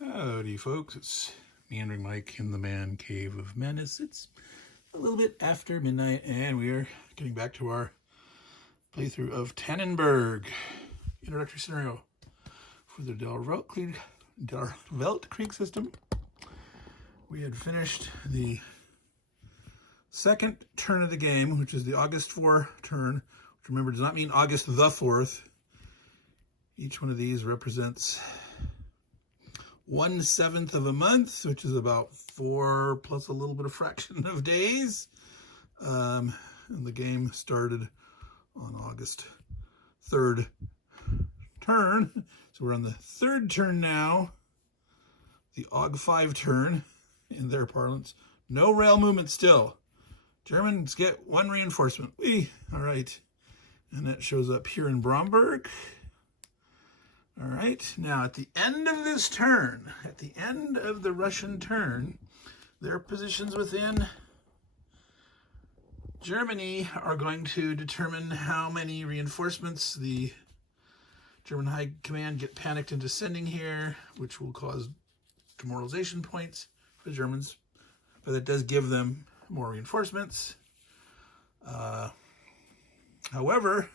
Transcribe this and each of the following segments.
Howdy folks, it's Meandering Mike in the Man Cave of Menace. It's a little bit after midnight and we are getting back to our playthrough of Tannenberg, Introductory Scenario for the Weltkrieg system. We had finished the second turn of the game, which is the August 4 turn, which remember does not mean August the 4th. Each one of these represents 1/7 of a month, which is about 4 plus a little bit of fraction of days. And the game started on August 3rd turn. So we're on the third turn now, the Aug 5 turn in their parlance. No rail movement still. Germans get 1 reinforcement. All right. And that shows up here in Bromberg. All right, now at the end of this turn, at the end of the Russian turn, their positions within Germany are going to determine how many reinforcements the German High Command get panicked into sending here, which will cause demoralization points for the Germans, but it does give them more reinforcements. However,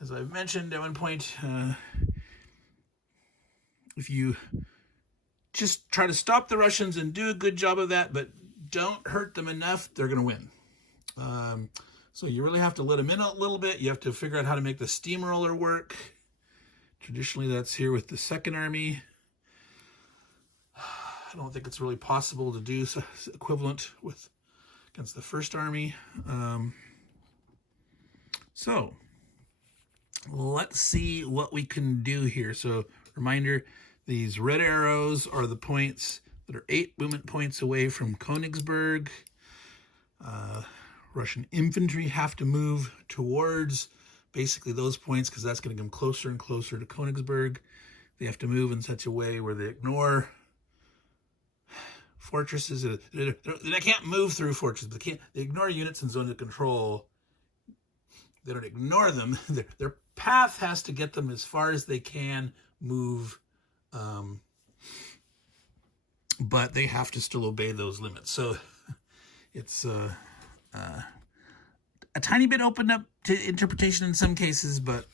as I've mentioned at one point, if you just try to stop the Russians and do a good job of that, but don't hurt them enough, they're going to win. So you really have to let them in a little bit. You have to figure out how to make the steamroller work. Traditionally, that's here with the Second Army. I don't think it's really possible to do equivalent against the First Army. So let's see what we can do here. So reminder, these red arrows are the points that are 8 movement points away from Königsberg. Russian infantry have to move towards basically those points because that's going to come closer and closer to Königsberg. They have to move in such a way where they ignore fortresses. They can't move through fortresses. They ignore units in zone of control. They don't ignore them. Their path has to get them as far as they can move, but they have to still obey those limits. So it's a tiny bit opened up to interpretation in some cases, but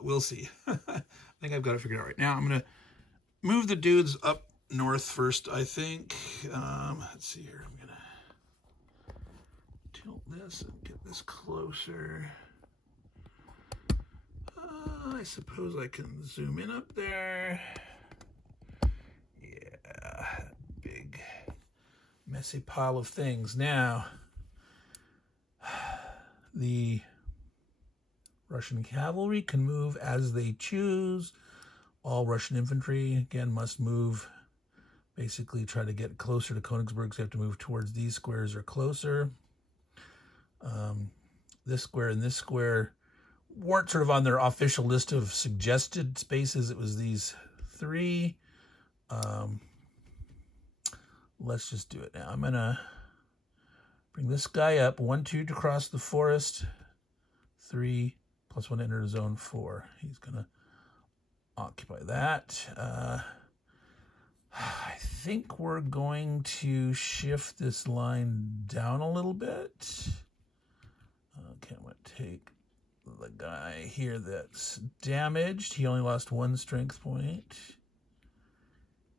we'll see. I think I've got it figured out right now. I'm going to move the dudes up north first, I think. Let's see here. I'm going to tilt this and get this closer. I suppose I can zoom in up there. Yeah, big messy pile of things. Now, the Russian cavalry can move as they choose. All Russian infantry, again, must move, basically try to get closer to Königsberg, so they have to move towards these squares or closer. This square and this square weren't sort of on their official list of suggested spaces. It was these 3. Let's just do it now. I'm going to bring this guy up. 1, 2 to cross the forest. 3 plus 1 to enter zone 4. He's going to occupy that. I think we're going to shift this line down a little bit. Okay, I'm going to take the guy here that's damaged. He only lost 1 strength point.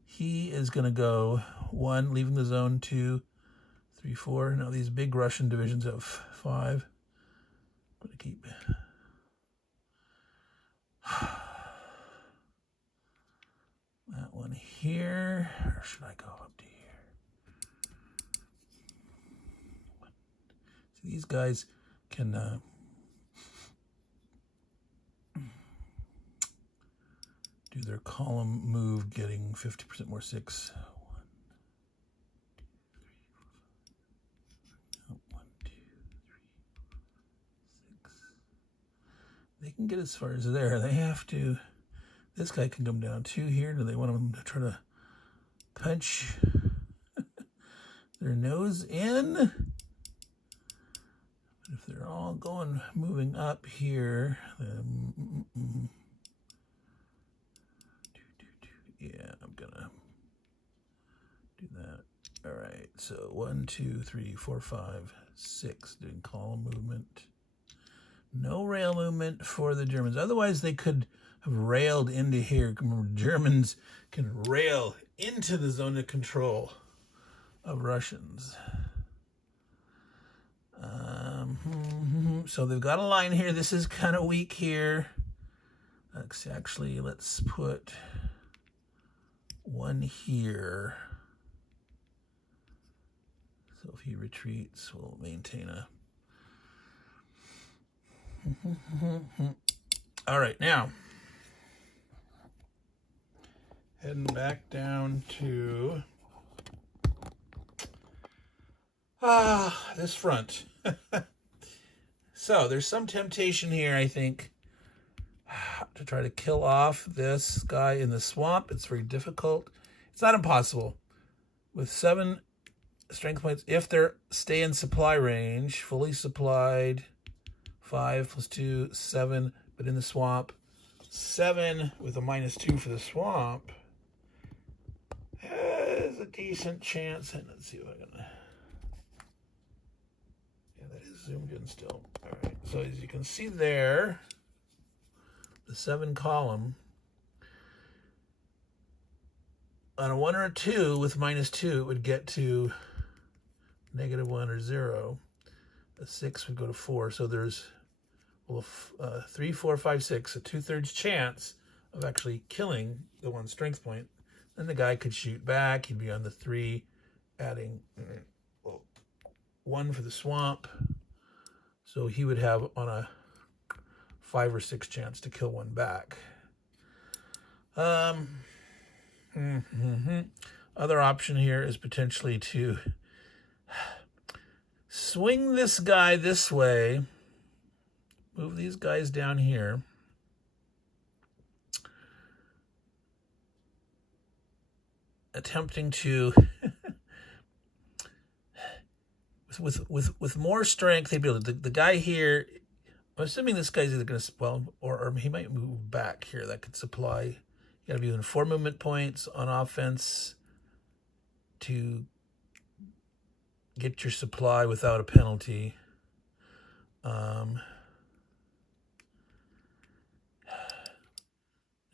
He is going to go 1, leaving the zone, 2, 3, 4. Now these big Russian divisions have 5. I'm going to keep that one here. Or should I go up to here? So these guys can do their column move, getting 50% more 6. 1, 2, 3, 6. They can get as far as there. They have to. This guy can come down 2 here. Do they want him to try to punch their nose in? But if they're all moving up here, then yeah, I'm So 1, 2, 3, 4, 5, 6. Doing column movement. No rail movement for the Germans. Otherwise, they could have railed into here. Remember, Germans can rail into the zone of control of Russians. So they've got a line here. This is kind of weak here. Actually, let's put one here. So if he retreats, we'll maintain a... All right, now heading back down to this front. So there's some temptation here, I think, to try to kill off this guy in the swamp. It's very difficult. It's not impossible. With 7 strength points, if they're stay in supply range, fully supplied, 5 + 2, 7, but in the swamp, 7 with a -2 for the swamp. There's a decent chance. And let's see if I can... Yeah, that is zoomed in still. All right, so as you can see there, the 7 column, on a 1 or a 2 with -2, it would get to -1 or 0. A 6 would go to 4. So there's 3, 4, 5, 6, a 2/3 chance of actually killing the 1 strength point. Then the guy could shoot back. He'd be on the 3, adding 1 for the swamp. So he would have on a 5 or 6 chance to kill 1 back. Other option here is potentially to swing this guy this way, move these guys down here, attempting to with more strength, they'd be able to, the guy here, I'm assuming this guy's either going to, well, or he might move back here. That could supply, you got to be within 4 movement points on offense to get your supply without a penalty. The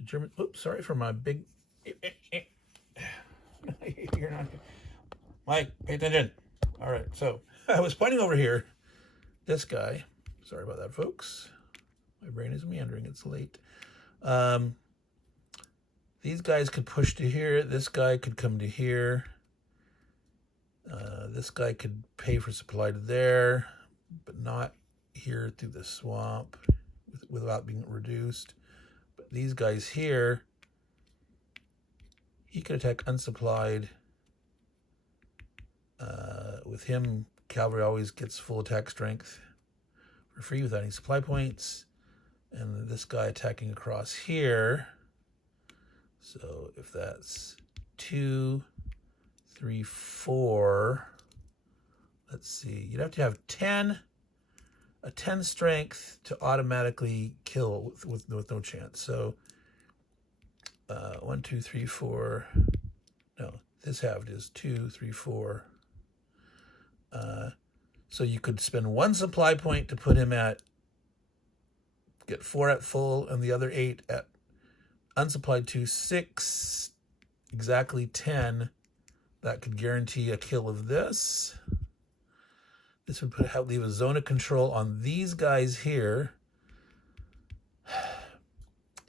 German, oops, sorry for my big, you're not, Mike, pay attention. All right, so I was pointing over here, this guy, sorry about that, folks. My brain is meandering, it's late. These guys could push to here, this guy could come to here. This guy could pay for supply to there, but not here through the swamp without being reduced. But these guys here, he could attack unsupplied. With him, cavalry always gets full attack strength for free without any supply points. And this guy attacking across here. So if that's 2, 3, 4, let's see, you'd have to have 10, a 10 strength to automatically kill with no chance. So 1, 2, 3, 4, no, this halved is 2, 3, 4. So you could spend 1 supply point to put him at, get 4 at full, and the other 8 at unsupplied 2, 6, exactly 10. That could guarantee a kill of this. This would leave a zone of control on these guys here.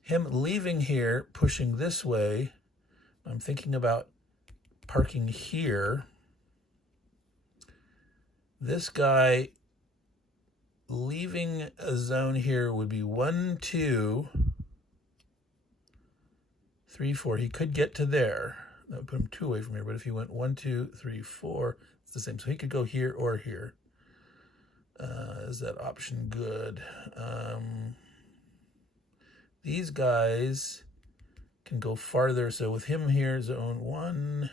Him leaving here, pushing this way. I'm thinking about parking here. This guy leaving a zone here would be 1, 2, 3, 4. He could get to there. That would put him 2 away from here. But if he went 1, 2, 3, 4, it's the same. So he could go here or here. Is that option good? These guys can go farther. So with him here, zone 1,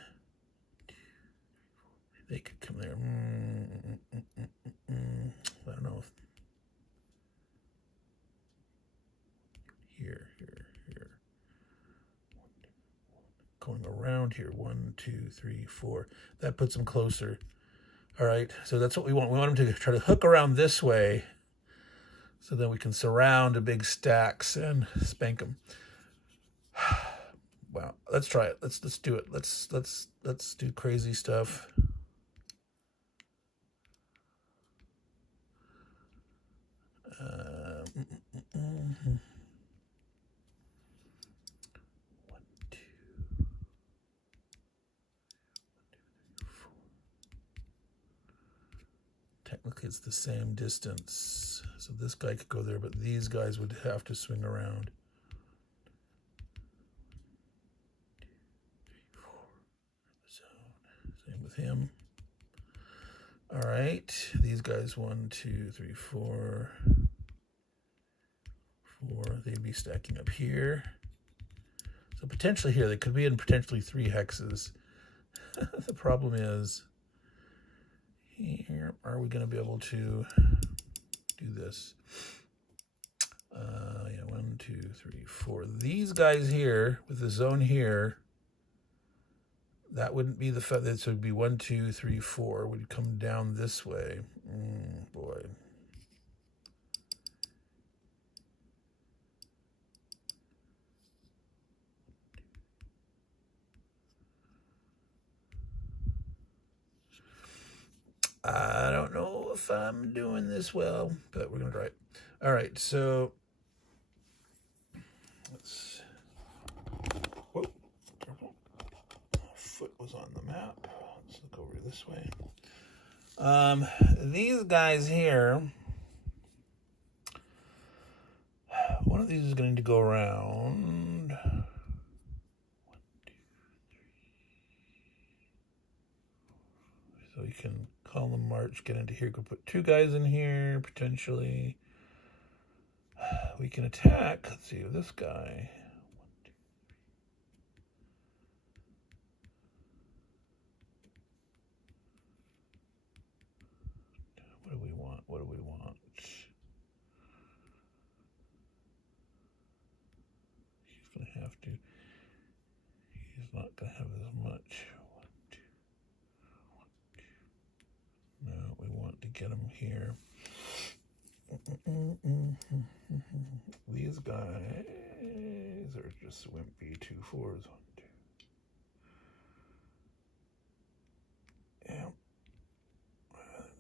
they could come there. I don't know. Here. going around here. 1, 2, 3, 4. That puts them closer. All right, so that's what we want. We want them to try to hook around this way, so then we can surround the big stacks and spank them. Wow, let's try it. Let's do it. Let's do crazy stuff. Technically, it's the same distance. So this guy could go there, but these guys would have to swing around. 1, 2, 3, 4. Same with him. All right, these guys, 1, 2, 3, 4. 4. They'd be stacking up here. So potentially here, they could be in potentially 3 hexes. The problem is, here, are we going to be able to do this? Yeah, 1, 2, 3, 4. These guys here with the zone here, that wouldn't be the feather. So it would be 1, 2, 3, 4. Would come down this way. Boy. I don't know if I'm doing this well, but we're going to try it. All right, so let's... Whoa. Foot was on the map. Let's look over this way. These guys here, one of these is going to go around. 1, 2, 3. So you can call them march, get into here, go put 2 guys in here, potentially. We can attack. Let's see, this guy. 1, 2. What do we want? What do we want? He's going to have to. He's not going to have as much. 1, 2. 1, 2. No, we want to get him here. These guys are just wimpy 2 4s. 1, 2. Yeah.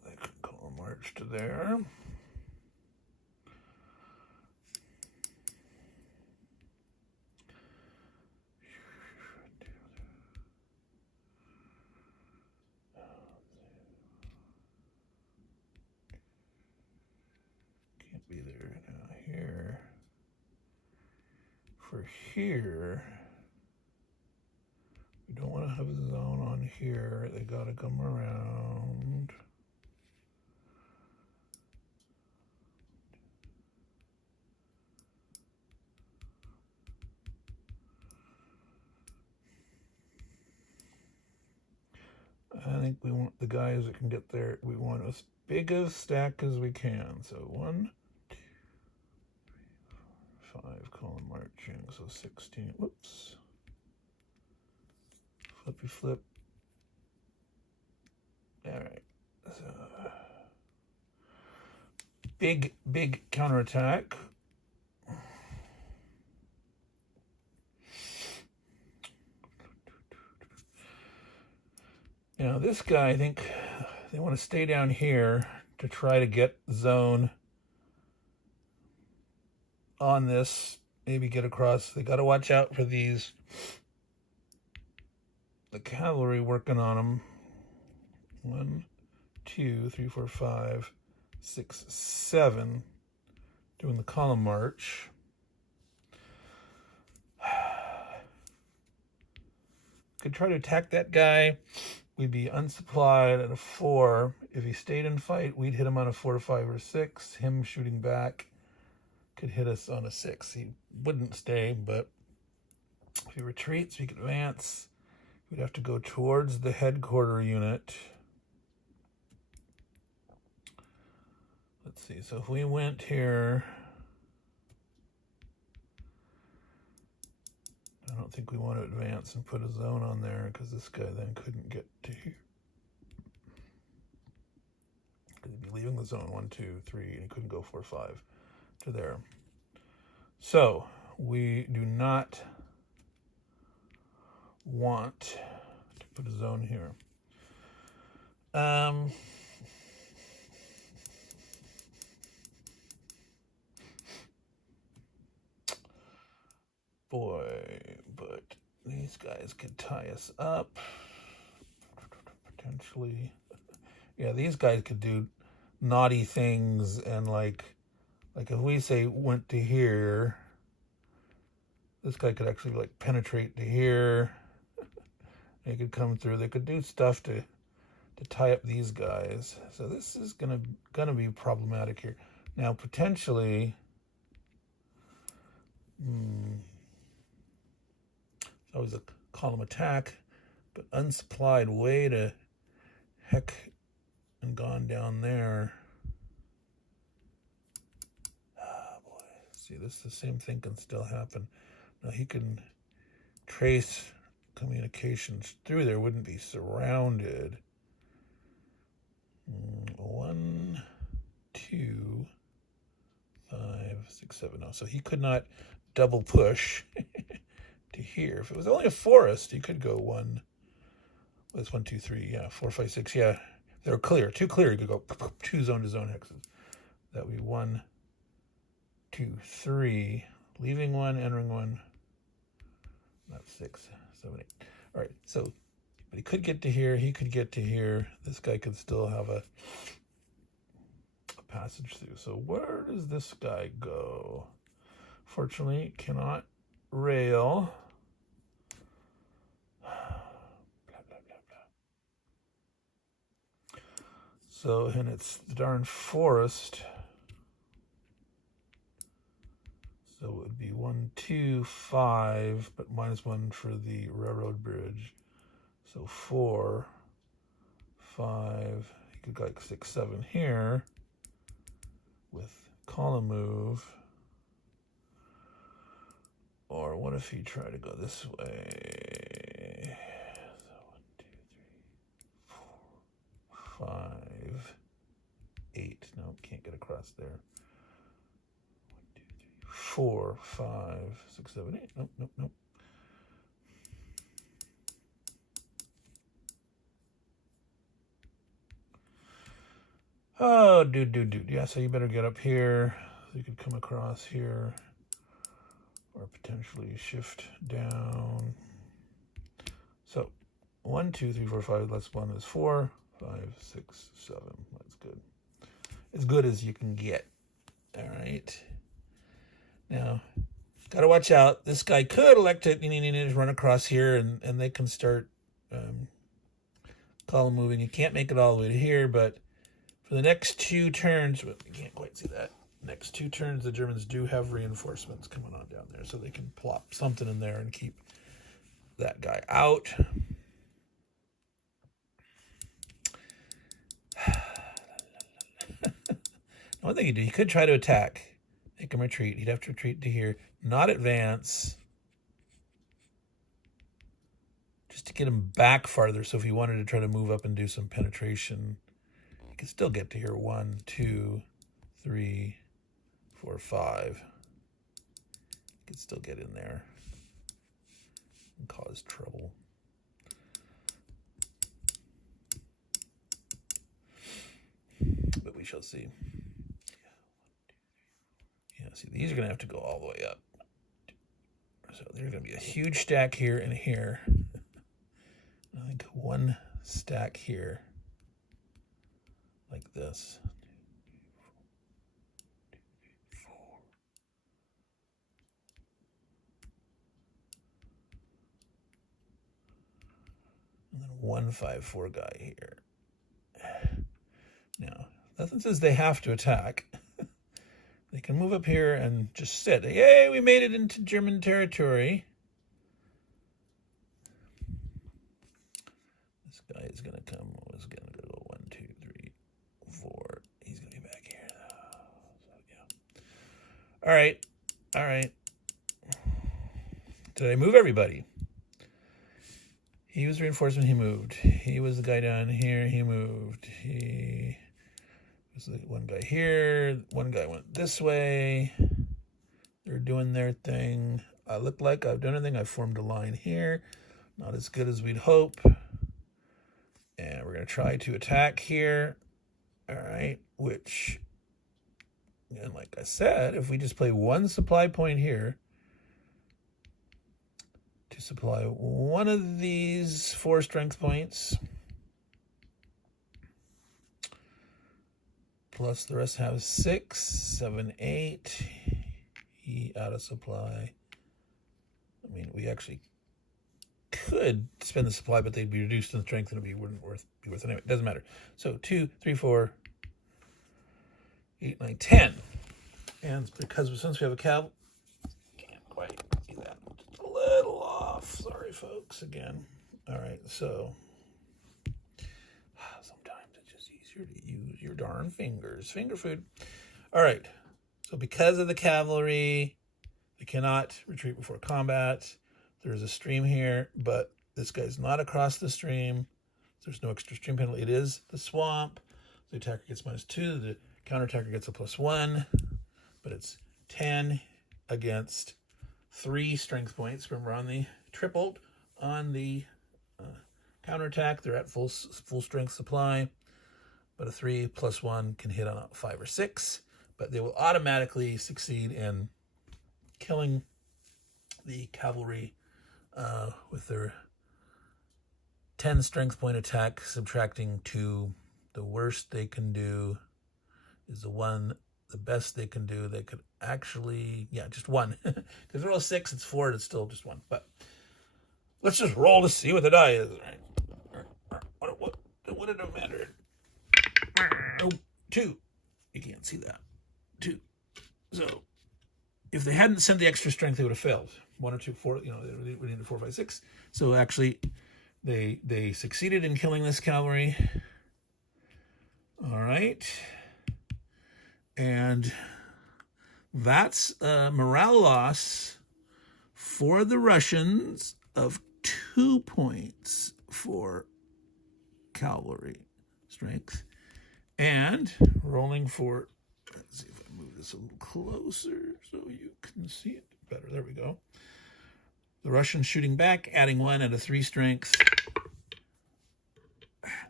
They could call a march to there. Can't be there now. Here. For here, we don't want to have a zone on here. They got to come around. I think we want the guys that can get there. We want as big a stack as we can. So 1, 2, 3, 4, 5. Call them marching. So 16. Whoops. Flippy flip. All right. So big counterattack. Now this guy, I think they want to stay down here to try to get zone on this, maybe get across. They got to watch out for these, the cavalry working on them. 1, 2, 3, 4, 5, 6, 7, doing the column march. Could try to attack that guy. We'd be unsupplied at a 4. If he stayed in fight, we'd hit him on a 4, 5, or 6. Him shooting back could hit us on a 6. He wouldn't stay, but if he retreats, we could advance. We'd have to go towards the headquarter unit. Let's see. So if we went here, I don't think we want to advance and put a zone on there because this guy then couldn't get to here. He'd be leaving the zone 1, 2, 3, and he couldn't go 4, 5 to there. So we do not want to put a zone here. Boy, but these guys could tie us up potentially. Yeah, these guys could do naughty things, and like if we say went to here, this guy could actually like penetrate to here. They could come through. They could do stuff to tie up these guys. So this is gonna be problematic here. Now potentially, it's always a column attack, but unsupplied way to heck and gone down there. Ah, boy. See, the same thing can still happen. Now he can trace communications through there, wouldn't be surrounded. 1, 2, 5, 6, 7. No, so he could not double push to here. If it was only a forest, he could go 1. That's 1, 2, 3. Yeah, 4, 5, 6. Yeah, they're clear. 2 clear. You could go 2 zone to zone hexes. That would be 1, 2, 3. Leaving 1, entering 1. Not 6, 7, 8. All right. So, but he could get to here. He could get to here. This guy could still have a passage through. So where does this guy go? Fortunately, cannot rail. Blah, blah, blah, blah. So, and it's the darn forest. So it would be 1, 2, 5, but -1 for the railroad bridge. So 4, 5. You could go like 6, 7 here with column move. Or what if he tried to go this way? So 1, 2, 3, 4, 5, 8. No, can't get across there. 1, 2, 3, 4, 5, 6, 7, 8. Nope, nope, nope. Oh, dude. Yeah, so you better get up here. So you could come across here. Or potentially shift down. So 1, 2, 3, 4, 5. Less 1 is 4, 5, 6, 7. That's good. As good as you can get. All right. Now, got to watch out. This guy could elect to run across here, and they can start column moving. You can't make it all the way to here, but for the next 2 turns, you can't quite see that. Next 2 turns, the Germans do have reinforcements coming on down there, so they can plop something in there and keep that guy out. One thing he'd do, he could try to attack, make him retreat. He'd have to retreat to here, not advance, just to get him back farther. So if he wanted to try to move up and do some penetration, he could still get to here. 1, 2, 3, 4, 5. You could still get in there and cause trouble. But we shall see. Yeah, see, these are going to have to go all the way up. So there's going to be a huge stack here and here. I think 1 stack here, like this. And then 1, 5, 4 guy here. Now, nothing says they have to attack. They can move up here and just sit. Yay, we made it into German territory. This guy is going to come. Is going to go 1, 2, 3, 4. He's going to be back here. So, yeah. All right. Did I move everybody? He was reinforcement, he moved. He was the guy down here, he moved. He was the one guy here. One guy went this way. They're doing their thing. I look like I've done anything. I formed a line here. Not as good as we'd hope. And we're going to try to attack here. All right, which, and like I said, if we just play one supply point here to supply one of these 4 strength points, plus the rest have 6, 7, 8. He out of supply. I mean, we actually could spend the supply, but they'd be reduced in strength and it wouldn't be worth it anyway. It doesn't matter. So 2, 3, 4, 8, 9, 10. And because since we have a cav, can't quite see that. Just a little off. Sorry, folks, again. All right, so sometimes it's just easier to use your darn fingers. Finger food. All right. So because of the cavalry, they cannot retreat before combat. There's a stream here, but this guy's not across the stream. There's no extra stream penalty. It is the swamp. The attacker gets -2. The counterattacker gets a +1, but it's 10 against 3 strength points. Remember, on the tripled on the counterattack, they're at full strength supply, but a 3 +1 can hit on a 5 or 6. But they will automatically succeed in killing the cavalry with their 10 strength point attack, subtracting 2. The worst they can do is the best they can do. They could actually, just 1. Because if roll 6, it's 4, it's still just 1. But let's just roll to see what the die is. Right? What did it matter? Oh, 2. You can't see that. 2. So if they hadn't sent the extra strength, they would have failed. 1 or 2, 4. We needed 4, 5, 6. So actually, they succeeded in killing this cavalry. All right, and that's a morale loss for the Russians of 2 points for cavalry strength, and rolling for. Let's see if I move this a little closer so you can see it better. There we go. The Russians shooting back, adding 1 at a 3 strength.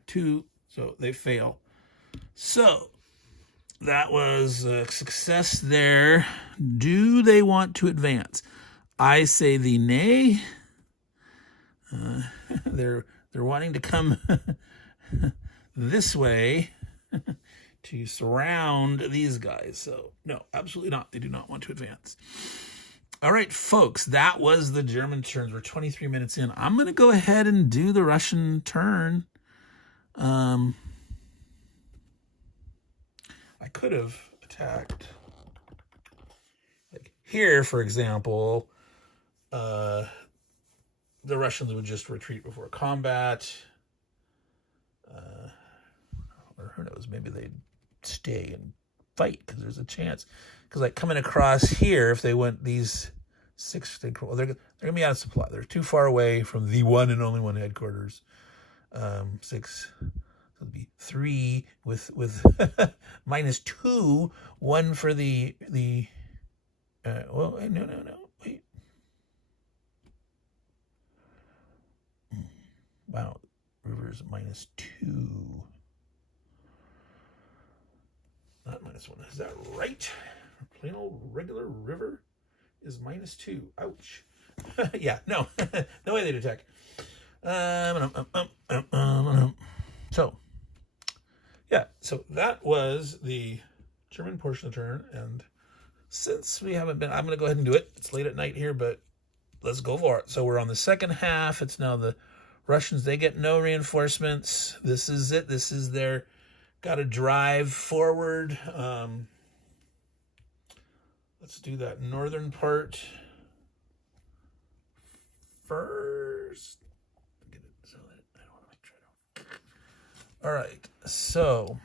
2, so they fail. So that was a success there. Do they want to advance? I say the nay. They're wanting to come this way to surround these guys. So no, absolutely not. They do not want to advance. All right, folks, that was the German turns. We're 23 minutes in. I'm going to go ahead and do the Russian turn. I could have attacked, like here, for example, the Russians would just retreat before combat. Or who knows, maybe they'd stay and fight because there's a chance. Because like coming across here, if they went these 6, they're going to be out of supply. They're too far away from the one and only one headquarters. 6, so it'd be 3 with -2, 1 for the well, no, wait. Wow, river's -2. Not -1. Is that right? A plain old regular river is -2. Ouch. Yeah, no. No way they'd attack. So, yeah, so that was the German portion of the turn. And since we haven't been, I'm going to go ahead and do it. It's late at night here, but let's go for it. So we're on the second half. It's now the Russians. They get no reinforcements. This is it. This is their got to drive forward. Let's do that northern part first. All right, so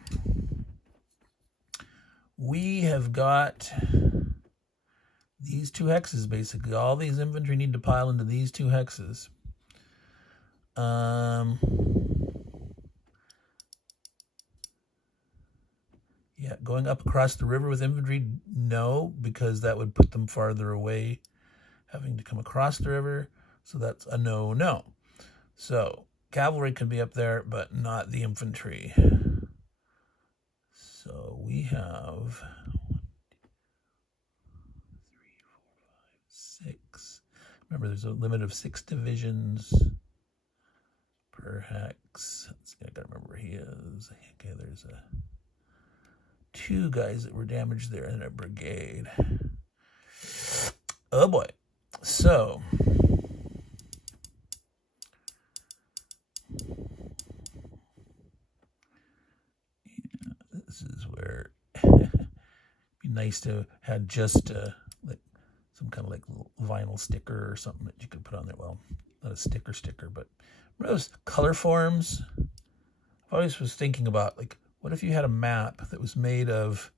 we have got these two hexes, basically. All these infantry need to pile into these two hexes. Yeah, going up across the river with infantry, no, because that would put them farther away, having to come across the river. So that's a no. So cavalry can be up there, but not the infantry. So we have 6. Remember, there's a limit of 6 divisions per hex. I gotta remember where he is. Okay, there's 2 guys that were damaged there in a brigade. Oh boy. So yeah, this is where it'd be nice to have just like some kind of like little vinyl sticker or something that you could put on there. Well, not a sticker, but remember those color forms? I always was thinking about, like, what if you had a map that was made of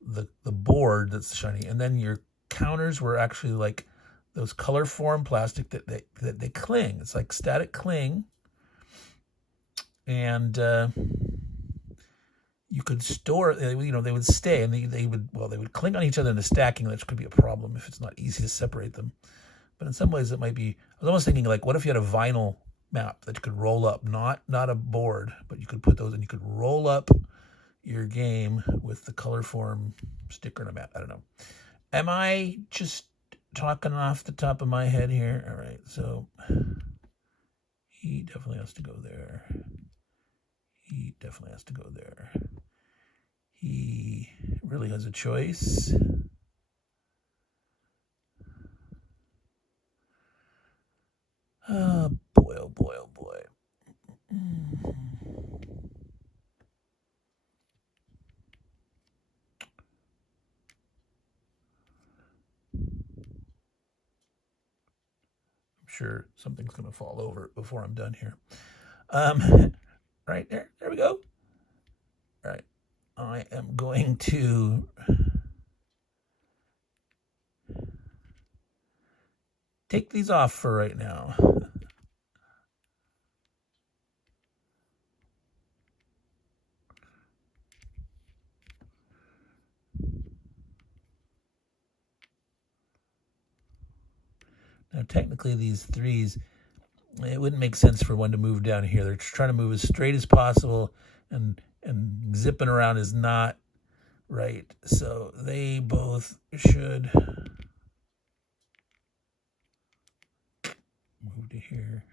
the board that's shiny, and then your counters were actually like those color form plastic that they cling. It's like static cling, and you could store. They would stay, and they would cling on each other in the stacking, which could be a problem if it's not easy to separate them. But in some ways, it might be. I was almost thinking, like, what if you had a vinyl map that you could roll up, not a board, but you could put those, and you could roll up your game with the color form sticker and a map. I don't know. Am I just talking off the top of my head here? All right, so he definitely has to go there. He definitely has to go there. He really has a choice. Oh boy, oh boy, oh boy. I'm sure something's going to fall over before I'm done here. Right there. There we go. All right. I am going to take these off for right now. Now, technically, these 3s, it wouldn't make sense for one to move down here. They're trying to move as straight as possible, and zipping around is not right. So they both should move to here.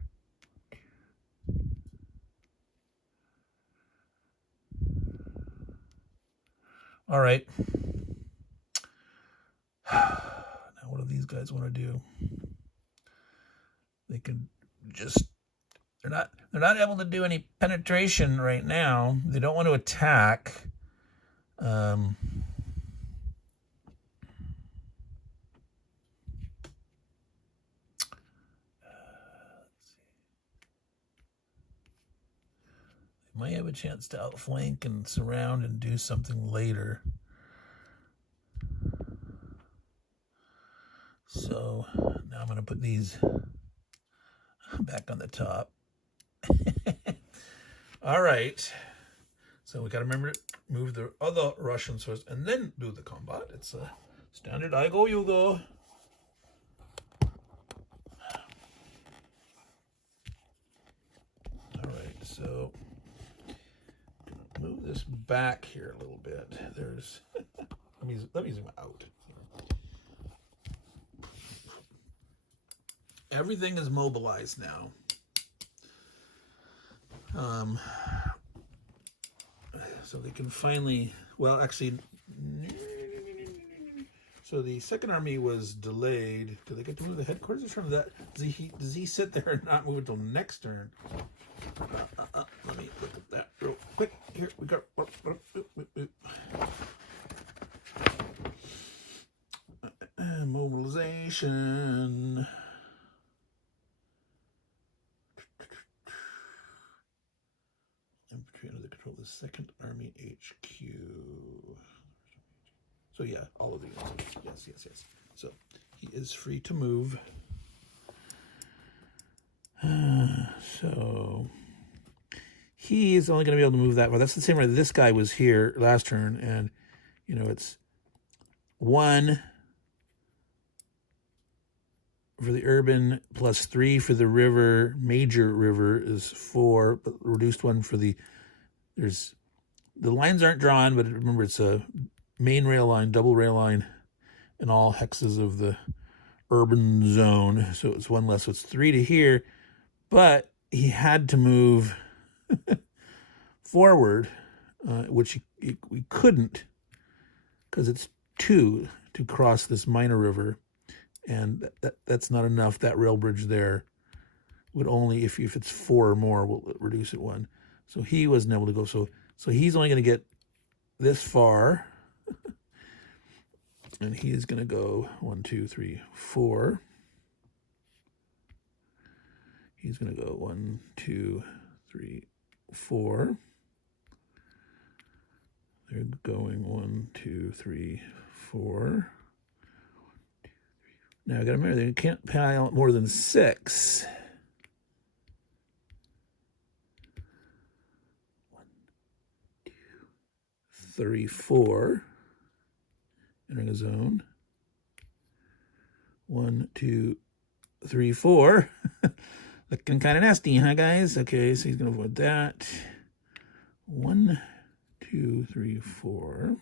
All right. Now, what do these guys want to do? They can just, they're not able to do any penetration right now. They don't want to attack. Might have a chance to outflank and surround and do something later. So now I'm going to put these back on the top. All right. So we got to remember to move the other Russians first and then do the combat. It's a standard I go, you go. All right. So move this back here a little bit. There's let me zoom out. Everything is mobilized now. So they can finally, well, actually, so the Second Army was delayed. Do they get to move the headquarters from that? Does he sit there and not move until next turn? Let me look at that real quick. Here we go. Mobilization. Infantry under the control of the Second Army HQ. So yeah, all of the units. Yes, yes, yes. So he is free to move. So he is only going to be able to move that far. That's the same way this guy was here last turn, and you know it's 1 for the urban plus 3 for the river. Major river is 4, but reduced 1 for the. There's the lines aren't drawn, but remember it's a main rail line, double rail line, and all hexes of the urban zone. So it's 1 less. So it's 3 to here, but he had to move forward, which we couldn't because it's 2 to cross this minor river, and that's not enough. That rail bridge there would only, if it's 4 or more, will reduce it 1. So he wasn't able to go. So he's only going to get this far, and he is going to go 1, 2, 3, 4. He's going to go 1, 2, 3, 4. They're going 1, 2, 3, 4. Now I got to remember they can't pile more than 6. 1, 2, 3, 4. Entering a zone. 1, 2, 3, 4. Looking kind of nasty, huh, guys? Okay, so he's going to avoid that. 1, 2, 3, 4.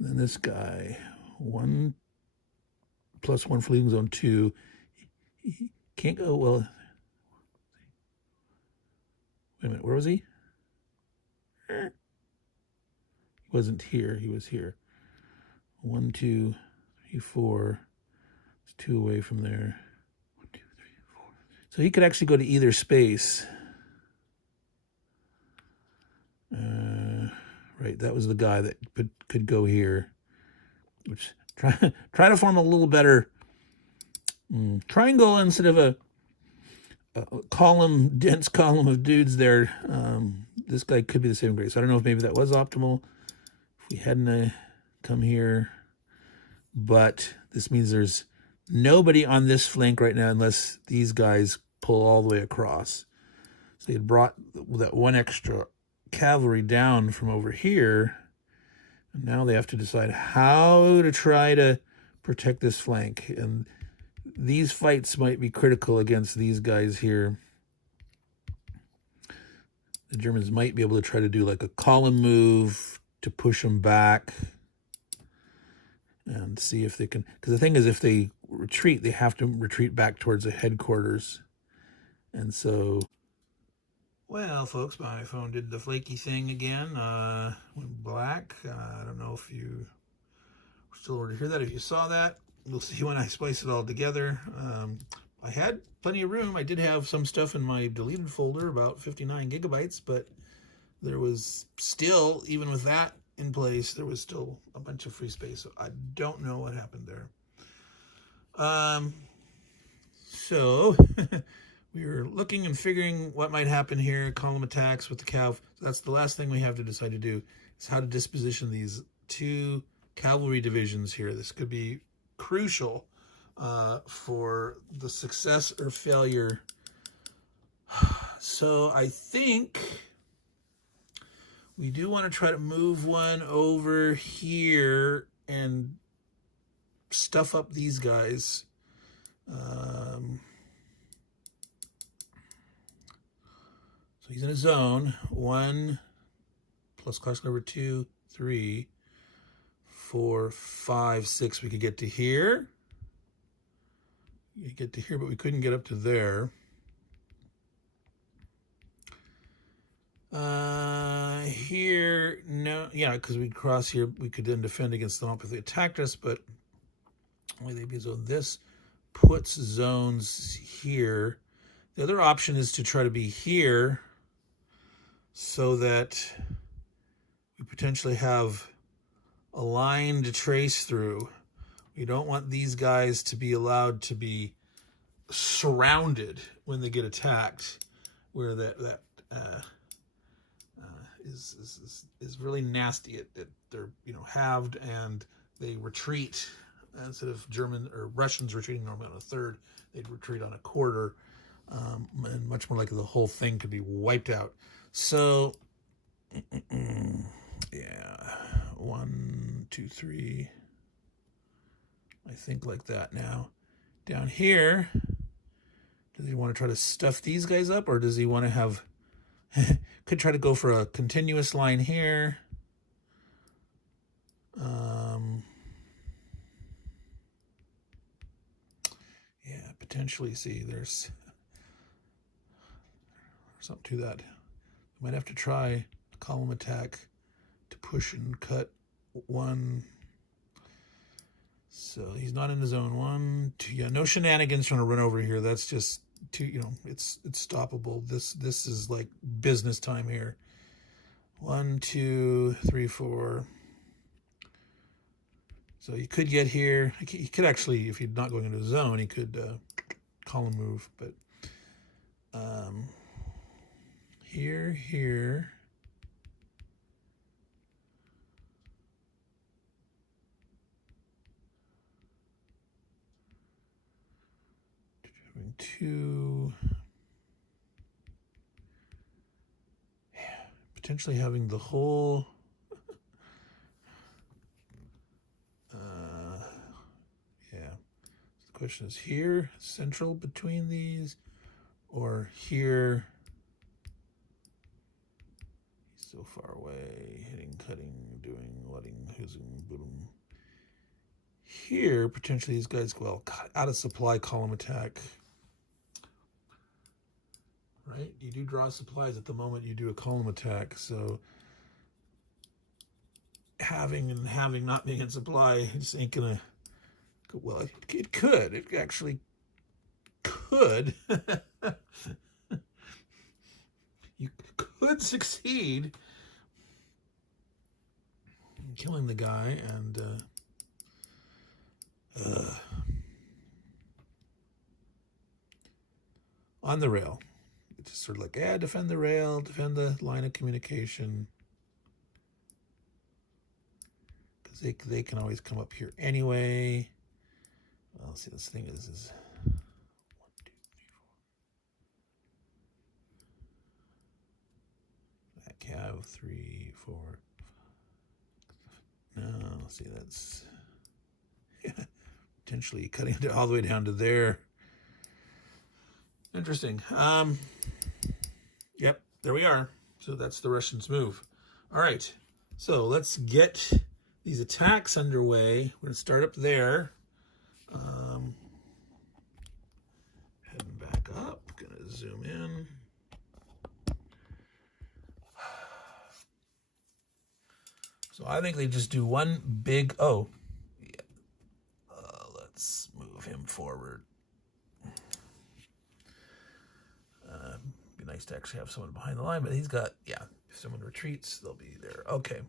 Then this guy, 1 plus 1 for leaving zone 2. He can't go, well. Wait a minute, where was he? He wasn't here, he was here. 1, 2, 3, 4. It's 2 away from there. 1, 2, 3, 4. So he could actually go to either space. Right, that was the guy that could go here. Which try to form a little better triangle instead of a dense column of dudes there. This guy could be the saving grace. I don't know if maybe that was optimal if we hadn't come here, but this means there's nobody on this flank right now unless these guys pull all the way across. So they had brought that 1 extra cavalry down from over here, and now they have to decide how to try to protect this flank, and these fights might be critical against these guys here. The Germans might be able to try to do like a column move to push them back and see if they can, because the thing is, if they retreat, they have to retreat back towards the headquarters. And so, well, folks, my phone did the flaky thing again. Went black. I don't know if you were still able to hear that. If you saw that, we'll see when I splice it all together. I had plenty of room. I did have some stuff in my deleted folder, about 59 gigabytes, but there was still, even with that in place, there was still a bunch of free space. So I don't know what happened there. So we were looking and figuring what might happen here. Column attacks with the cav. So that's the last thing we have to decide to do, is how to disposition these 2 cavalry divisions here. This could be crucial for the success or failure. So I think we do want to try to move 1 over here and stuff up these guys. So he's in a zone. 1 plus class number 2, 3, 4, 5, 6. We could get to here. You get to here, but we couldn't get up to there. Here, no, yeah, because we'd cross here, we could then defend against them if they attacked us, but only they'd be zone. This puts zones here. The other option is to try to be here so that we potentially have a line to trace through. We don't want these guys to be allowed to be surrounded when they get attacked, where that is really nasty. They're halved, and they retreat instead of German or Russians retreating normally on a third. They'd retreat on a quarter, and much more likely the whole thing could be wiped out. So yeah, 1, 2, 3. I think like that. Now down here, does he want to try to stuff these guys up, or does he want to have could try to go for a continuous line here. Yeah, potentially. See, there's something to that. Might have to try a column attack to push and cut one. So he's not in the zone. 1, 2. Yeah, no shenanigans trying to run over here. That's just too, it's stoppable. This is like business time here. 1, 2, 3, 4. So he could get here. He could actually, if he's not going into the zone, he could column move. But here. Having 2. Potentially having the whole yeah. So the question is here, central between these, or here. He's so far away, hitting, cutting, doing, letting, hoosing, boom. Here, potentially these guys go out of supply, column attack. Right? You do draw supplies at the moment you do a column attack, so having not being in supply just ain't gonna. Well, it could. It actually could. You could succeed in killing the guy and. On the rail. It's just sort of like, defend the rail, defend the line of communication. Because they can always come up here anyway. Well, see, this thing is 1, 2, 3, 4. That cav 3, 4. No, see, that's potentially cutting it all the way down to there. Interesting. Yep, there we are. So that's the Russians' move. All right, so let's get these attacks underway. We're going to start up there. Heading back up. Going to zoom in. So I think they just do one big... Oh, yeah. Let's move him forward. Be nice to actually have someone behind the line, but he's got, yeah, if someone retreats, they'll be there. Okay.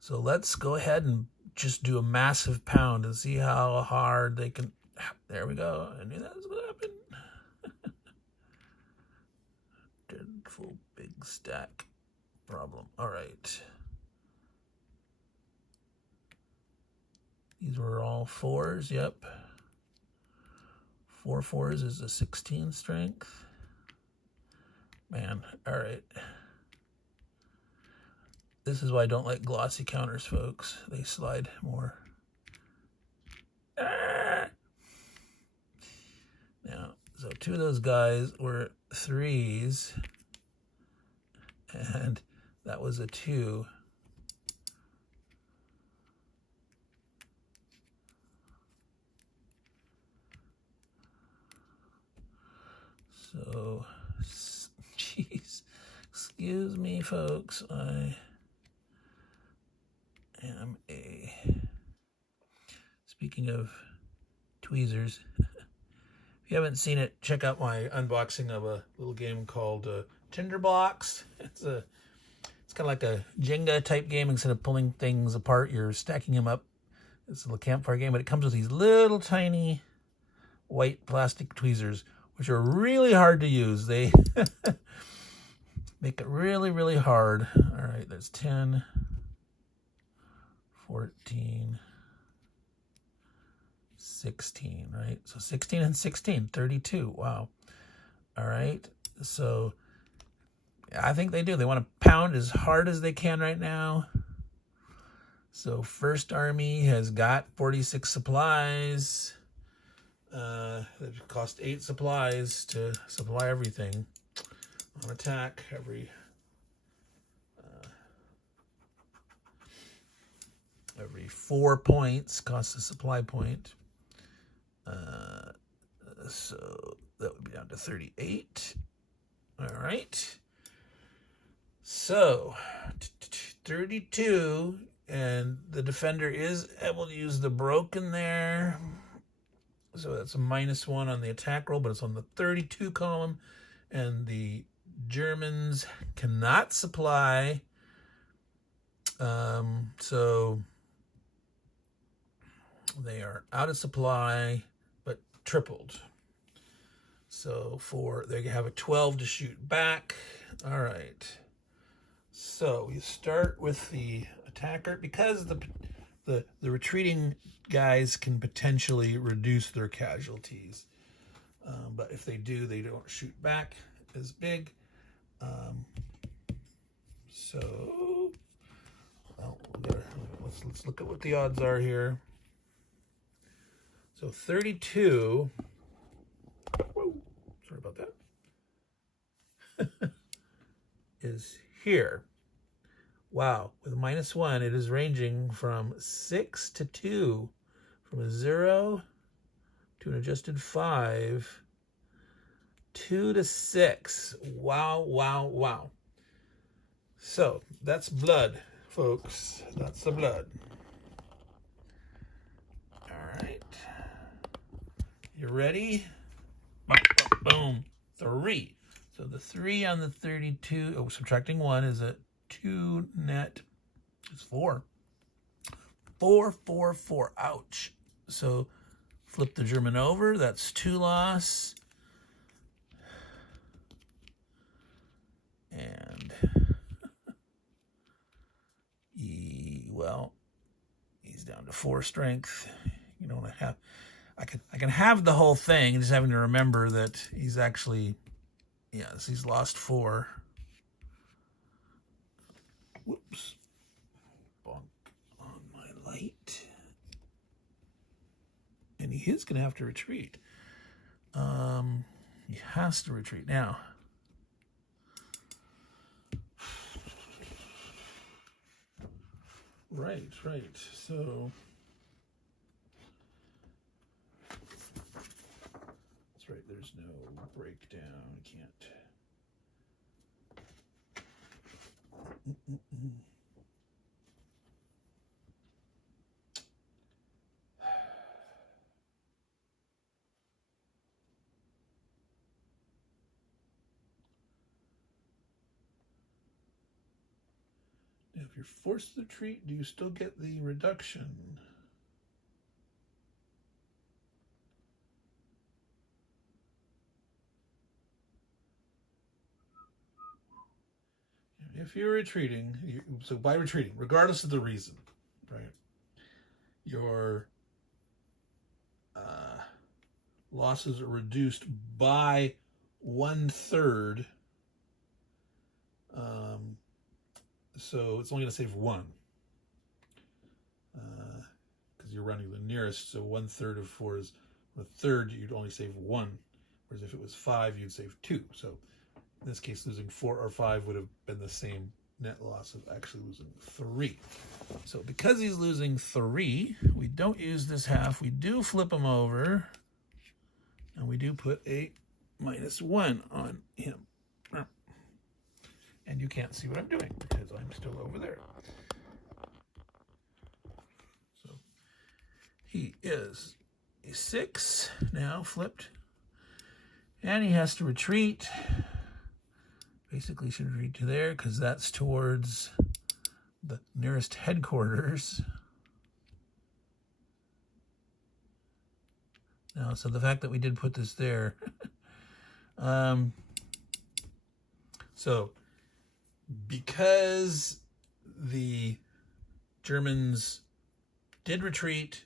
So let's go ahead and just do a massive pound and see how hard they can. There we go. I knew that was going to happen. Dreadful big stack problem. All right. These were all 4s. Yep. 4 4s is a 16 strength. Man, all right. This is why I don't like glossy counters, folks. They slide more. Now, so 2 of those guys were 3s, and that was a 2. So, jeez, excuse me, folks. I am a. Speaking of tweezers, if you haven't seen it, check out my unboxing of a little game called Tinderblocks. It's kind of like a Jenga type game. Instead of pulling things apart, you're stacking them up. It's a little campfire game, but it comes with these little tiny white plastic tweezers, which are really hard to use. They make it really, really hard. All right, there's 10, 14, 16, right? So 16 and 16, 32. Wow. All right. So I think they do. They want to pound as hard as they can right now. So First Army has got 46 supplies. It cost 8 supplies to supply everything. On attack, every 4 points costs a supply point. So that would be down to 38. All right. So 32, and the defender is able to use the broken there. So that's a -1 on the attack roll, but it's on the 32 column, and the Germans cannot supply. So they are out of supply, but tripled. So they have a 12 to shoot back. All right. So we start with the attacker, because the retreating guys can potentially reduce their casualties. But if they do, they don't shoot back as big. So let's look at what the odds are here. So 32. Whoa, sorry about that. Is here. Wow, with -1, it is ranging from 6 to 2, from a 0 to an adjusted 5, 2 to 6. Wow, wow, wow. So that's blood, folks. That's the blood. All right. You ready? Boom. 3. So the 3 on the 32, subtracting 1 is a 2 net. It's 4. 4, 4, 4. Ouch. So flip the German over. That's 2 loss. And he's down to 4 strength. You don't have. I can have the whole thing, just having to remember that he's actually, yes, he's lost 4. Whoops. Bonk on my light. And he is going to have to retreat. He has to retreat now. Right. So that's right. There's no breakdown. Can't. Now, if you're forced to retreat, do you still get the reduction? If you're retreating, so by retreating, regardless of the reason, right, your losses are reduced by 1/3. So it's only going to save 1. Because you're running the nearest, so 1/3 of 4 is 1/3, you'd only save 1. Whereas if it was 5, you'd save 2. So in this case, losing 4 or 5 would have been the same net loss of actually losing 3. So because he's losing 3, we don't use this half. We do flip him over, and we do put a -1 on him. And you can't see what I'm doing because I'm still over there. So he is a 6 now, flipped. And he has to retreat. Basically should retreat to there because that's towards the nearest headquarters. Now, so the fact that we did put this there. So because the Germans did retreat,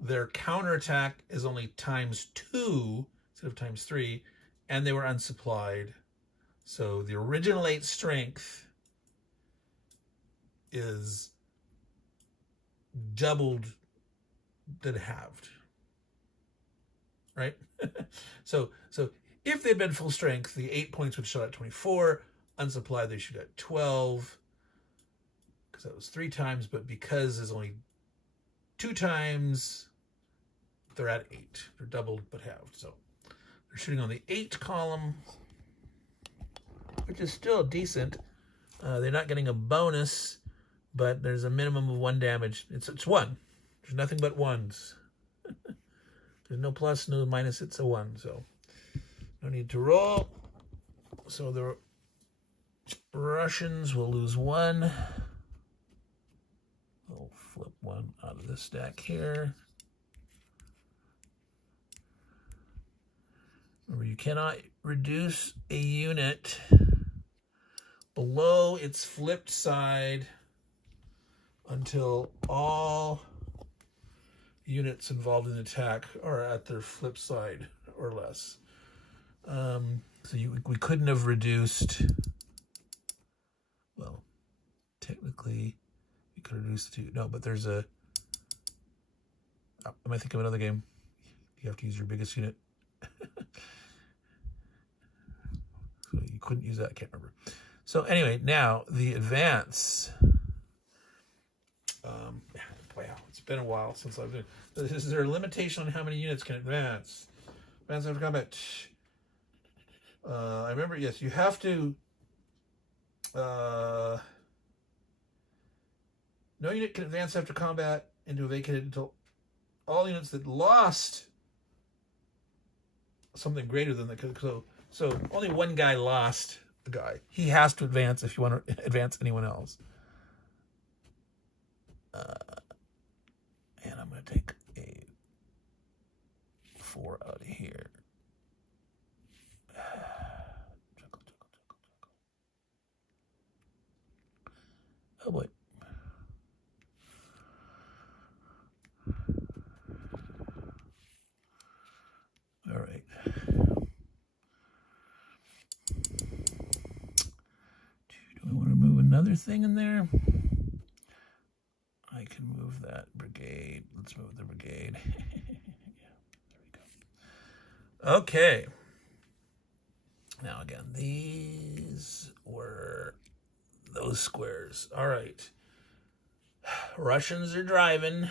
their counterattack is only ×2 instead of ×3, and they were unsupplied. So the original 8 strength is doubled than halved, right? so if they'd been full strength, the 8 points would show at 24. Unsupplied, they should at 12, because that was 3 times. But because there's only 2 times, they're at 8. They're doubled but halved. So they're shooting on the 8 column, which is still decent. They're not getting a bonus, but there's a minimum of 1 damage. It's 1. There's nothing but 1s. There's no plus, no minus. It's a 1. So no need to roll. So the Russians will lose 1. We'll flip 1 out of the stack here. Remember, you cannot reduce a unit below its flipped side until all units involved in the attack are at their flip side or less. So we couldn't have reduced, well, technically we could reduce the 2. No, but there's a, am I thinking of another game? You have to use your biggest unit. So you couldn't use that, I can't remember. So anyway, now the advance. Wow, it's been a while since I've been. Is there a limitation on how many units can advance? Advance after combat. I remember, yes, you have to. No unit can advance after combat into a vacated until all units that lost something greater than the. So only one guy lost the guy. He has to advance if you want to advance anyone else. And I'm going to take a 4 out of here. Oh boy. All right. Do I want to move another thing in there? I can move that brigade. Let's move the brigade. Yeah, there we go. Okay. Now again, these were those squares. All right. Russians are driving.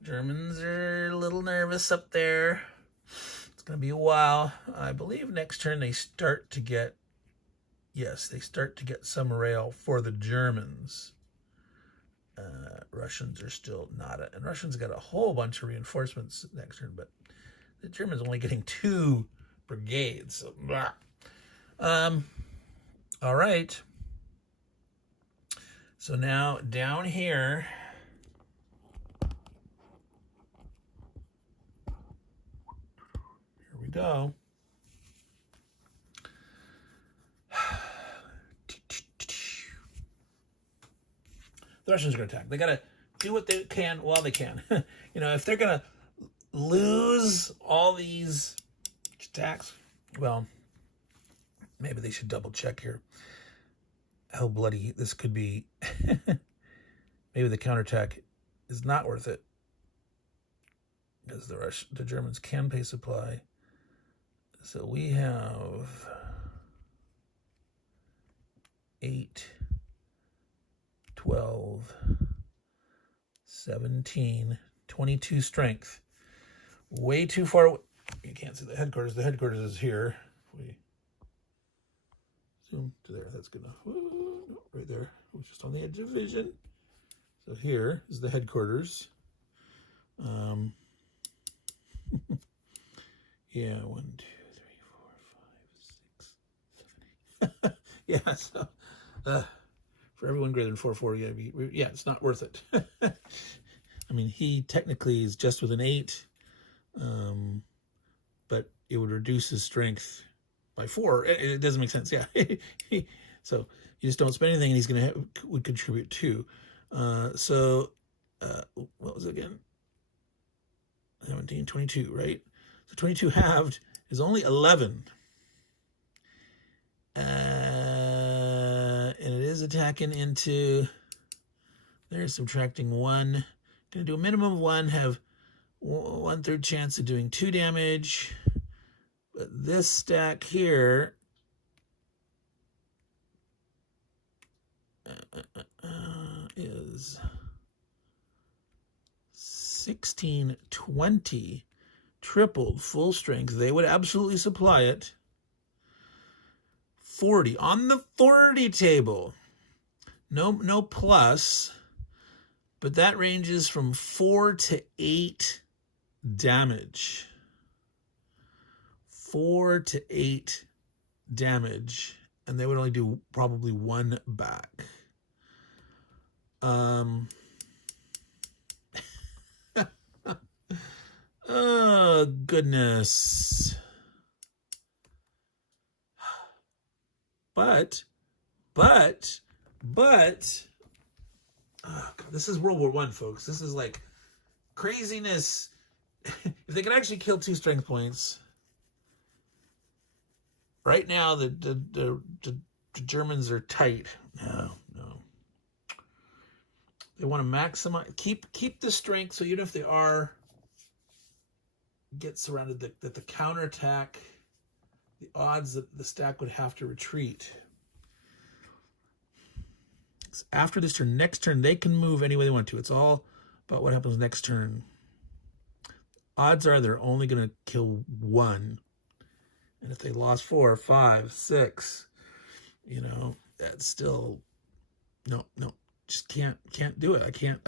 Germans are a little nervous up there. It's going to be a while. I believe next turn they start to get, yes, they start to get some rail for the Germans. Russians are still not, and Russians got a whole bunch of reinforcements next turn, but the Germans only getting 2 brigades. So, blah. All right. So now down here, here we go. The Russians are going to attack. They got to do what they can while they can. You know, if they're going to lose all these attacks, well, maybe they should double check here how bloody this could be. Maybe the counterattack is not worth it, because the Germans can pay supply. So we have 8, 12, 17, 22 strength. Way too far away. You can't see the headquarters. The headquarters is here. We zoom to there. That's good enough. Woo, right there. It was just on the edge of vision. So here is the headquarters. Yeah, 1, 2, 3, 4, 5, 6, 7, 8. Yeah, so for everyone greater than 4, yeah, it's not worth it. I mean, he technically is just with an 8, but it would reduce his strength by 4. It doesn't make sense. Yeah. So you just don't spend anything, and he's going to would contribute 2. So what was it again? 17, 22, right? So 22 halved is only 11. And it is attacking into, there's subtracting 1. Going to do a minimum of 1, have 1/3 chance of doing 2 damage. But this stack here is 16, 20, tripled, full strength. They would absolutely supply it. 40 on the 40 table. No plus, but that ranges from 4 to 8 damage. 4 to 8 damage, and they would only do probably 1 back. Oh, goodness. But, oh God, this is World War I, folks. This is like craziness. If they could actually kill 2 strength points, right now the Germans are tight. No. They want to maximize, keep the strength, so even if they get surrounded, that the counterattack, the odds that the stack would have to retreat. So after this turn, next turn, they can move any way they want to. It's all about what happens next turn. Odds are they're only going to kill 1. And if they lost 4, 5, 6, that's still, no, just can't do it. I can't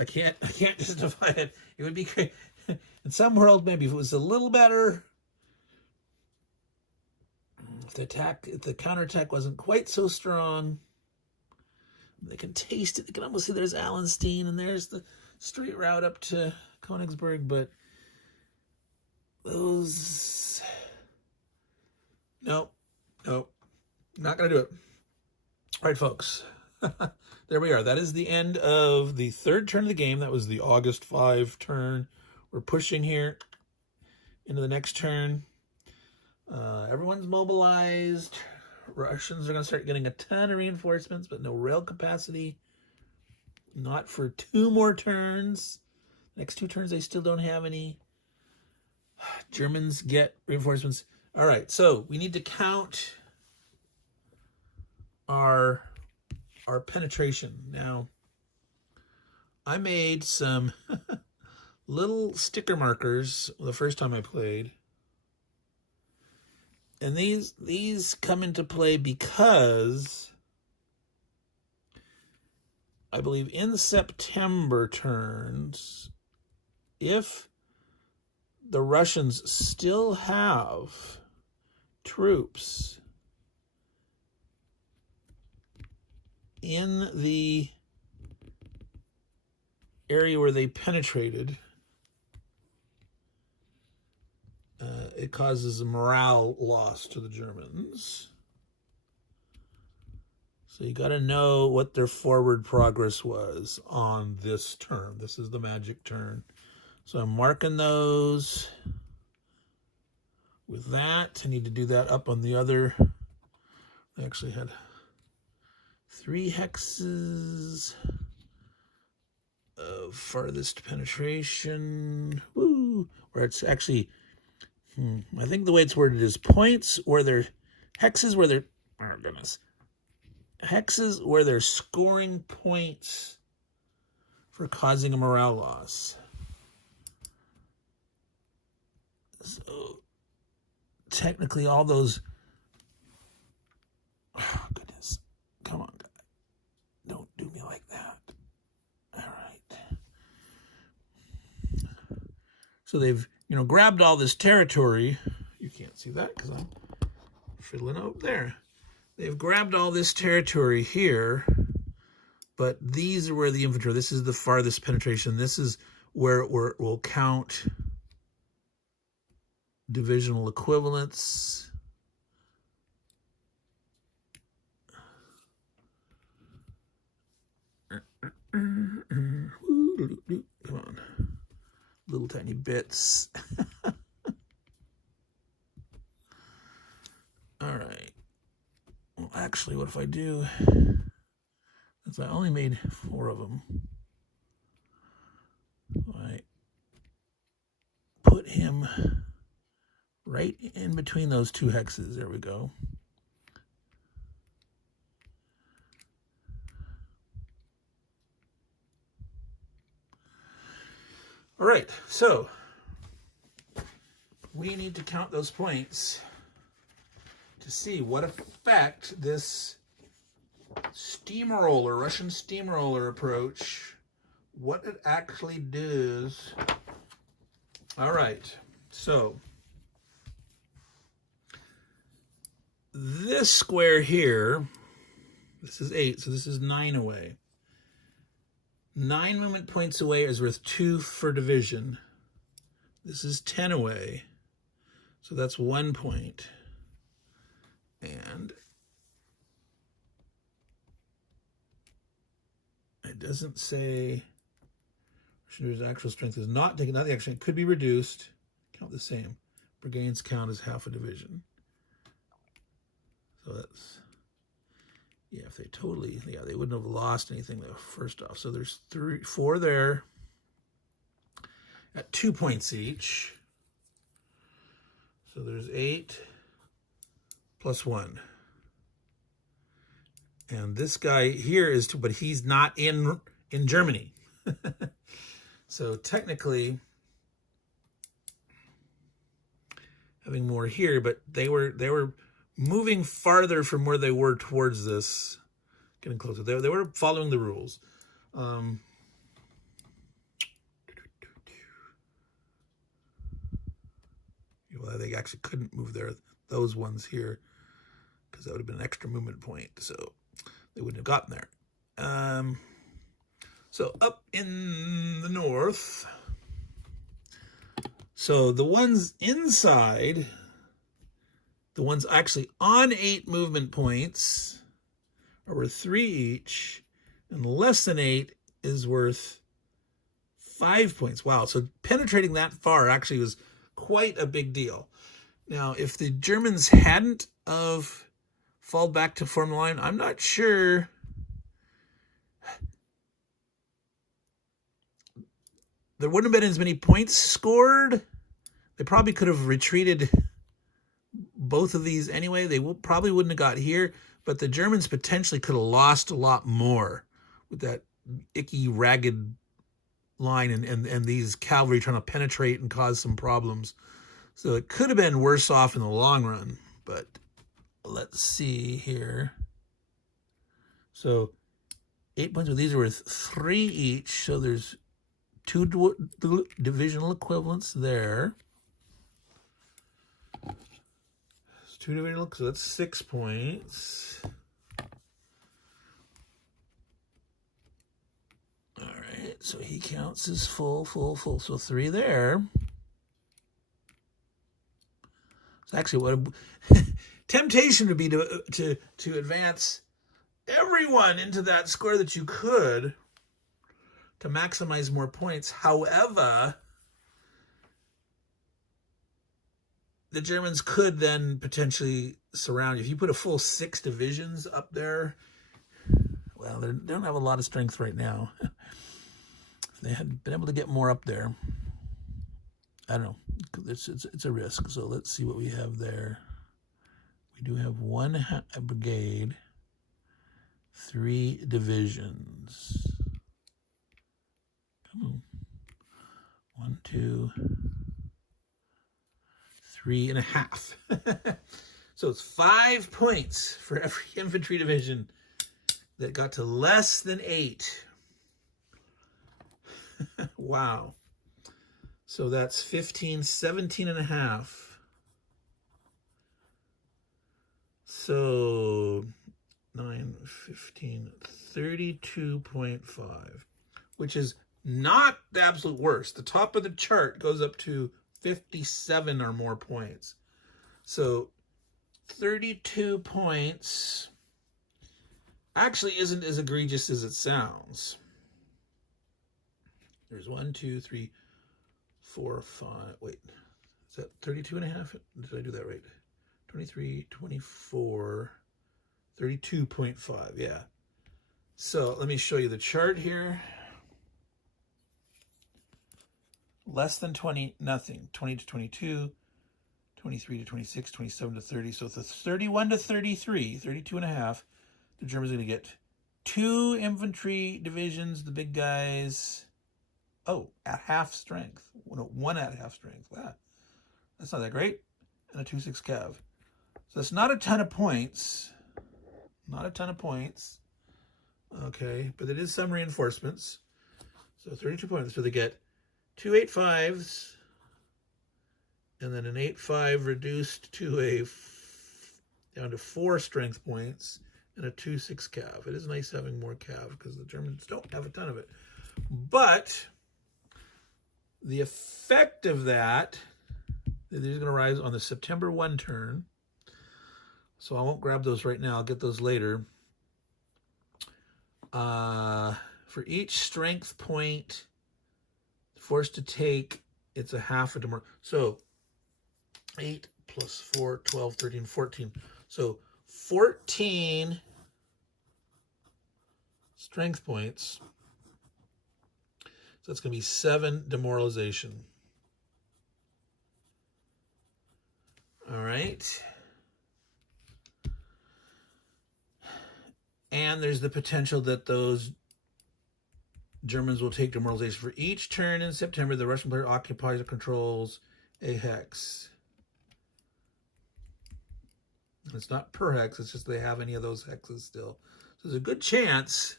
justify it. It would be great. In some world, maybe if it was a little better, if the counterattack wasn't quite so strong, they can taste it. They can almost see there's Allenstein and there's the straight route up to Königsberg, but those, nope, not gonna do it. All right, folks. There we are. That is the end of the 3rd turn of the game. That was the August 5 turn. We're pushing here into the next turn. Everyone's mobilized. Russians are going to start getting a ton of reinforcements, but no rail capacity. Not for 2 more turns. Next 2 turns, they still don't have any. Germans get reinforcements. All right, so we need to count our penetration. Now, I made some little sticker markers the first time I played. And these come into play because I believe in September turns, if the Russians still have troops in the area where they penetrated, it causes a morale loss to the Germans. So you got to know what their forward progress was on this turn. This is the magic turn. So I'm marking those with that. I need to do that up on the other. I actually had 3 hexes of farthest penetration. Woo! Where it's actually, I think the way it's worded is points where they're, hexes where they're, oh goodness, hexes where they're scoring points for causing a morale loss. So technically all those, oh goodness, come on, don't do me like that. All right. So they've, grabbed all this territory. You can't see that because I'm fiddling out there. They've grabbed all this territory here, but these are where the infantry, this is the farthest penetration. This is where we'll count divisional equivalents. Come on. Little tiny bits. All right. Well, actually, what if I do, since I only made 4 of them, I put him right in between those 2 hexes. There we go. All right, so we need to count those points to see what effect this steamroller, Russian steamroller approach, what it actually does. All right, so this square here, this is 8, so this is 9 away. 9 movement points away is worth 2 for division. This is 10 away, so that's 1 point. And it doesn't say Russian actual strength is not taken, not the action. It could be reduced. Count the same. Brigades count as half a division. So that's, yeah, if they totally, yeah, they wouldn't have lost anything though, first off. So there's 4 there at 2 points each. So there's 8 plus 1. And this guy here is 2, but he's not in Germany. So technically, having more here, but they were moving farther from where they were towards this, getting closer. They were following the rules. Well, they actually couldn't move there, those ones here, because that would have been an extra movement point, so they wouldn't have gotten there. So up in the north, so the ones inside, the ones actually on 8 movement points are worth 3 each, and less than 8 is worth 5 points. Wow, so penetrating that far actually was quite a big deal. Now, if the Germans hadn't of fall back to form the line, I'm not sure. There wouldn't have been as many points scored. They probably could have retreated both of these anyway. They probably wouldn't have got here, but the Germans potentially could have lost a lot more with that icky, ragged line and these cavalry trying to penetrate and cause some problems. So it could have been worse off in the long run, but let's see here. So 8 points, these are worth 3 each, so there's 2 divisional equivalents there. It's 2 divisional, so that's 6 points. All right, so he counts as full. So 3 there. So actually, what a temptation would be to advance everyone into that square that you could to maximize more points. However, the Germans could then potentially surround you. If you put a full 6 divisions up there, well, they don't have a lot of strength right now. If they had been able to get more up there, I don't know. It's a risk. So let's see what we have there. We do have 1 brigade, 3 divisions. Come on. 1, 2, 3.5. So it's 5 points for every infantry division that got to less than 8. Wow. So that's 15, 17.5. So 9, 15, 32.5, which is not the absolute worst. The top of the chart goes up to 57 or more points. So 32 points actually isn't as egregious as it sounds. There's 1, 2, 3, 4, 5. Wait, is that 32 and a half? Did I do that right? 23, 24, 32.5. Yeah. So let me show you the chart here. Less than 20, nothing. 20 to 22, 23 to 26, 27 to 30. So the 31 to 33, 32 and a half, the Germans are going to get 2 infantry divisions, the big guys, at half strength. No, 1 at half strength. That's not that great. And a 2-6 cav. So that's not a ton of points. Not a ton of points. Okay, but it is some reinforcements. So 32 points. So they get 2 8.5s, and then an 8.5 reduced to down to 4 strength points, and a 2-6 cav. It is nice having more cav because the Germans don't have a ton of it. But the effect of that, these are going to rise on the September 1 turn. So I won't grab those right now. I'll get those later. For each strength point forced to take, it's a half a demor. So 8 plus 4, 12, 13, 14. So 14 strength points. So it's going to be 7 demoralization. All right. And there's the potential that those Germans will take demoralization. For each turn in September, the Russian player occupies or controls a hex. It's not per hex, it's just they have any of those hexes still. So there's a good chance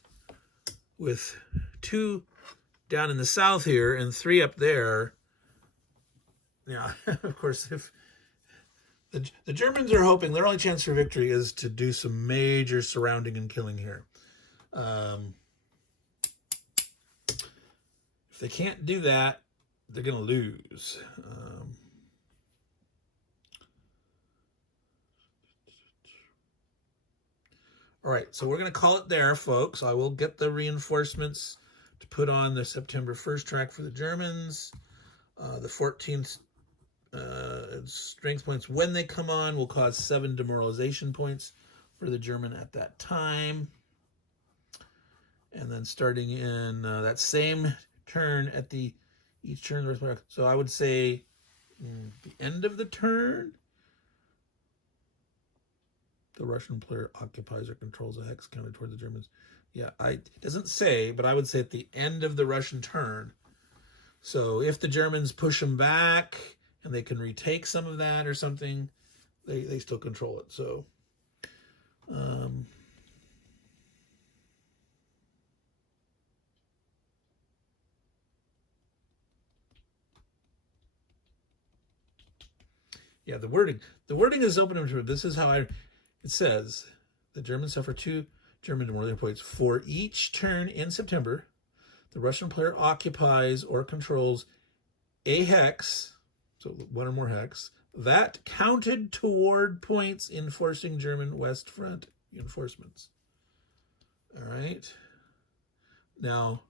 with 2 down in the south here and 3 up there. Yeah, of course, if the Germans are hoping their only chance for victory is to do some major surrounding and killing here. If they can't do that, they're going to lose. All right, so we're going to call it there, folks. I will get the reinforcements to put on the September 1st track for the Germans. The 14th strength points when they come on will cause 7 demoralization points for the German at that time. And then starting in that same turn at each turn. So I would say the end of the turn, the Russian player occupies or controls a hex counted toward the Germans. Yeah, it doesn't say, but I would say at the end of the Russian turn. So if the Germans push them back and they can retake some of that or something, they still control it. So yeah, the wording is open. This is how it says the Germans suffer 2 German demoralization points for each turn in September. The Russian player occupies or controls a hex, so 1 or more hex, that counted toward points in forcing German West Front reinforcements. All right. Now,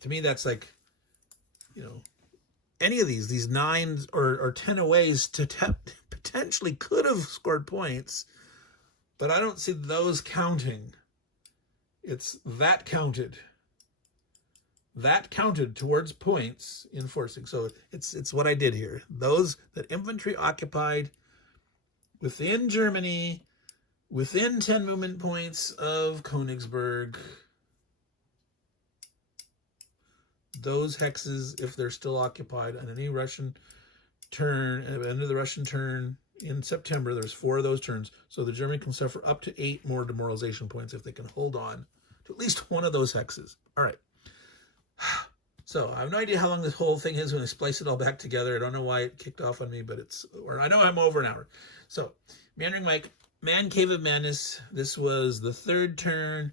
to me, that's like, any of these 9 or 10 aways to potentially could have scored points, but I don't see those counting. It's that counted. That counted towards points in forcing. So it's what I did here. Those that infantry occupied within Germany, within 10 movement points of Königsberg, those hexes, if they're still occupied on any Russian turn, at the end of the Russian turn in September, there's 4 of those turns. So the German can suffer up to 8 more demoralization points if they can hold on to at least one of those hexes. All right. So I have no idea how long this whole thing is when I splice it all back together. I don't know why it kicked off on me, but I know I'm over an hour. So Meandering Mike, Man Cave of Madness. This was the 3rd turn,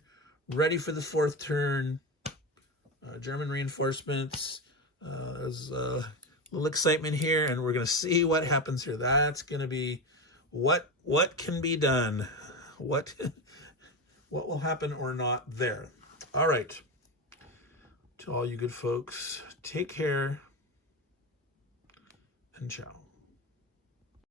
ready for the 4th turn. German reinforcements. There's a little excitement here, and we're going to see what happens here. That's going to be what can be done. What will happen or not there. All right. To all you good folks, take care and ciao.